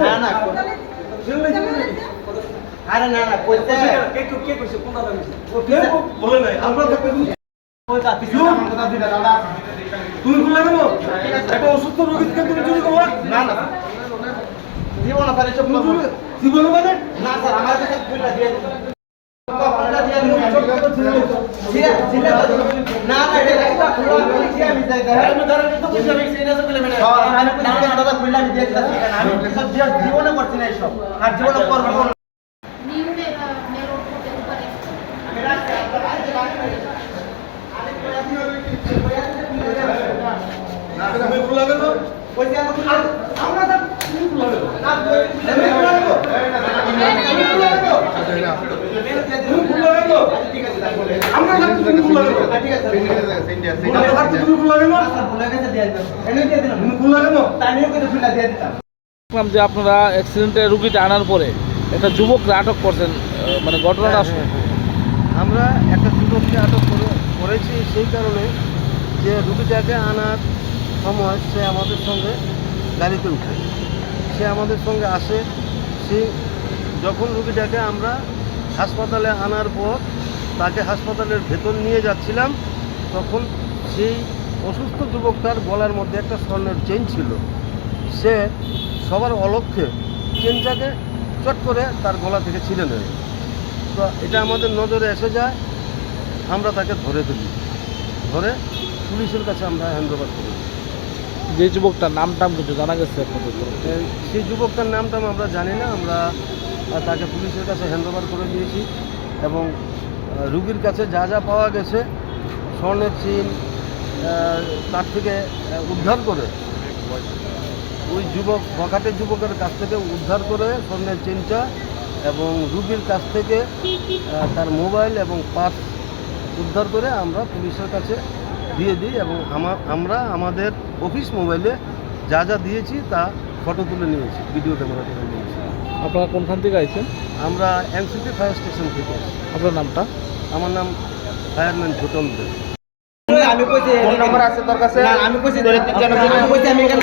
না না। আরে না না কইতে তুমি একটা অসুস্থ রোগীকে তুমি চুরি না না জীবন জীবন মানে? না স্যার আমার কাছে খুললা দিয়ে জীবনে করছি না এসব আর জীবনে করব না। দেখলাম যে আপনারা অ্যাক্সিডেন্টে রুগীটা আনার পরে একটা যুবককে আটক করছেন মানে ঘটনাটা আসলে। আমরা একটা যুবককে আটক করে করেছি সেই কারণে যে রুগীটাকে আনার সময় সে আমাদের সঙ্গে গাড়িতে উঠে। সে আমাদের সঙ্গে আসে। সে যখন রুগীটাকে আমরা হাসপাতালে আনার পর তাকে হাসপাতালের ভেতর নিয়ে যাচ্ছিলাম তখন সেই অসুস্থ যুবকটার গলার মধ্যে একটা স্বর্ণের চেন ছিল। সে সবার অলক্ষ্যে চেনটাকে চট করে তার গলা থেকে ছিঁড়ে নেয়। তো এটা আমাদের নজরে এসে যায় আমরা তাকে ধরে তুলি ধরে পুলিশের কাছে আমরা হ্যান্ড ওভার করি। যে যুবকটার নাম টাম কিছু জানা গেছে আপনাদের সেই যুবকটার নামটা আমরা জানি না আমরা তাকে পুলিশের কাছে হ্যান্ড ওভার করে দিয়েছি। এবং রুগীর কাছে যা যা পাওয়া গেছে স্বর্ণের চিন তার থেকে উদ্ধার করে ওই যুবক বখাটের যুবকের কাছ থেকে উদ্ধার করে স্বর্ণের চেনটা এবং রুগীর কাছ থেকে তার মোবাইল এবং পার্স উদ্ধার করে আমরা পুলিশের কাছে দিয়ে দিই এবং আমা- আমরা আমাদের অফিস মোবাইলে যা যা দিয়েছি তা ফটো তুলে নিয়েছি ভিডিও ক্যামেরা তুলে নিয়েছি। আপনারা কোনখান থেকে আইছেন? আমরা এনসিপি ফায়ার স্টেশন থেকে। আপনার নামটা? আমার নাম ফায়ারম্যান ছোটন দে। আমি কইছি ফোন নাম্বার আছে তোর কাছে? আমি কইছি ধরে তুই কেন আমি কইছি আমি এখানে